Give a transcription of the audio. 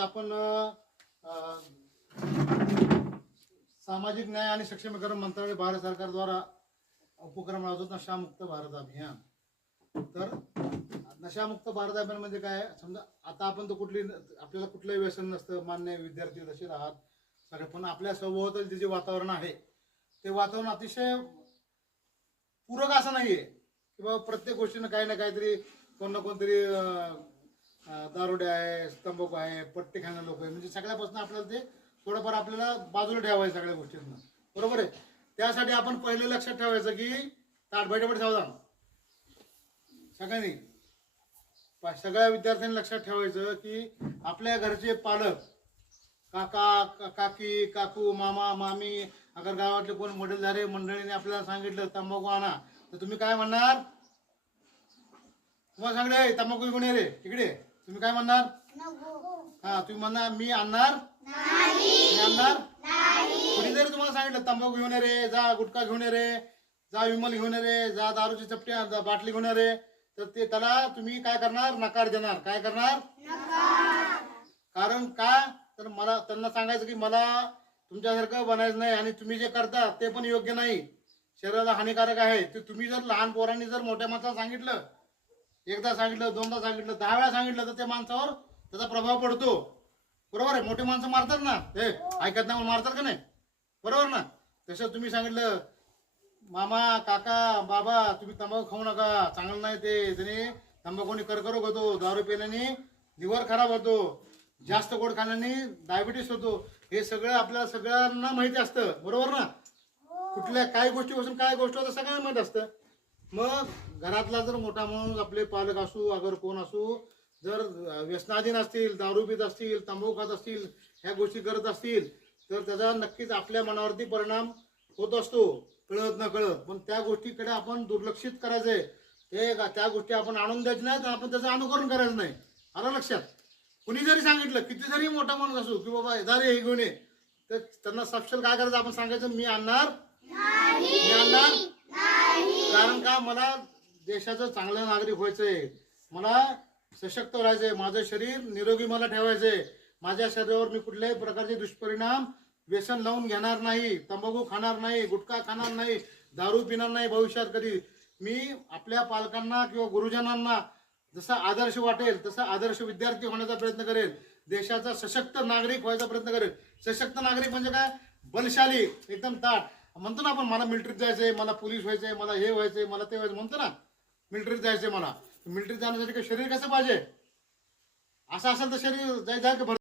आपण सामाजिक न्याय आणि सक्षमीकरण मंत्रालय भारत सरकार द्वारा उपक्रम राबवतो नशामुक्त भारत अभियान। तर नशामुक्त भारत अभियान म्हणजे काय, समजा आता आपण तर आपल्याला कुठलंही व्यसन नसतं, मान्य विद्यार्थी तसे राहत सगळे, पण आपल्या सभोवताल जे वातावरण आहे ते वातावरण अतिशय पूरक असं नाहीये की बाबा प्रत्येक गोष्टीनं काही ना काहीतरी कोण ना कोणतरी दारुडे आहे, तंबाखू आहे, पट्टे खाणारे लोक आहे, म्हणजे सगळ्यापासून आपल्याला ते थोडंफार आपल्याला बाजूला ठेवायचं सगळ्या गोष्टींना, बरोबर आहे। त्यासाठी आपण पहिले लक्षात ठेवायचं की ताटबाईटापट सावधान सगळ्यांनी, सगळ्या विद्यार्थ्यांनी लक्षात ठेवायचं की आपल्या घरचे पालक, काका काकी काकू मामा मामी, अगर गावातले कोण वडीलधारे मंडळीने आपल्याला सांगितलं तंबाखू आणा, तर तुम्ही काय म्हणणार? तुम्हाला सांगले तंबाखू घेऊन ये रे इकडे, तुम्ही काय म्हणणार? हा, तुम्ही म्हणणार मी आणणार नाही, मी आणणार नाही। कुणी जरी तुम्हाला सांगितलं तंबाखू घेऊन ये रे, जा गुटखा घेऊन ये रे, जा विमल घेऊन ये रे, जा दारूची चपटी बाटली घेऊन ये रे, तर ते त्याला तुम्ही काय करणार? नकार देणार। काय करणार? कारण का, तर मला त्यांना सांगायचं की मला तुमच्यासारखं बनायचं नाही आणि तुम्ही जे करता ते पण योग्य नाही, शरीराला हानिकारक आहे। ते तुम्ही जर लहान पोरांनी जर मोठ्या माणसाला सांगितलं, एकदा सांगितलं, दोनदा सांगितलं, 10 वेळा सांगितलं, तर त्या माणसावर त्याचा प्रभाव पडतो, बरोबर आहे। मोठे माणसं मारतात ना, हे ऐकत नाही मारतात का नाही, बरोबर ना। तसं तुम्ही सांगितलं मामा काका बाबा तुम्ही तंबाखू खाऊ नका, चांगलं नाही ते, त्याने तंबाखूने कर्करोग होतो, दारू पिल्याने लिव्हर खराब होतो, जास्त गोड खाण्याने डायबिटीस होतो, हे सगळं आपल्याला सगळ्यांना माहिती असतं, बरोबर ना। कुठल्या काय गोष्टीपासून काय गोष्ट होतं सगळ्यांना माहिती असतं। मग घरातला जर मोठा माणूस, आपले पालक असू अगर कोण असू, जर व्यसनाधीन असतील, दारू पित असतील, तंबाखू खात असतील, ह्या गोष्टी करत असतील, तर त्याचा नक्कीच आपल्या मनावरती परिणाम होत असतो, कळत न कळत। पण त्या गोष्टीकडे आपण दुर्लक्षित करायचंय, ते त्या गोष्टी आपण आणून द्यायच्या नाहीत, आपण त्याचं अनुकरण करायचं नाही, आलं लक्षात। कुणी जरी सांगितलं, किती जरी मोठा माणूस असू की बाबा दारे हे घेऊन ये, तर त्यांना सपशेल काय करायचं, आपण सांगायचं मी आणणार नाही, मी आणणार नाही। कारण का, मला देशाचं चांगलं नागरिक व्हायचंय, मला सशक्त व्हायचंय, माझं शरीर निरोगी मला ठेवायचंय, माझ्या शरीरावर मी कुठल्याही प्रकारचे दुष्परिणाम व्यसन लावून घेणार नाही, तंबाखू खाणार नाही, गुटखा खाणार नाही, दारू पिणार नाही भविष्यात कधी। मी आपल्या पालकांना किंवा गुरुजनांना जसा आदर्श वाटेल तसा आदर्श विद्यार्थी होण्याचा प्रयत्न करेल, देशाचा सशक्त नागरिक व्हायचा प्रयत्न करेल। सशक्त नागरिक म्हणजे काय, बलशाली एकदम ताट, म्हणतो ना आपण मला मिलिटरीत जायचंय, मला पोलीस व्हायचंय, मला हे व्हायचंय, मला ते व्हायचं, म्हणतो ना मिलिटरीत जायचंय मला, मिलिटरीत जाण्यासाठी शरीर कसं पाहिजे, असं असेल तर शरीर जायचं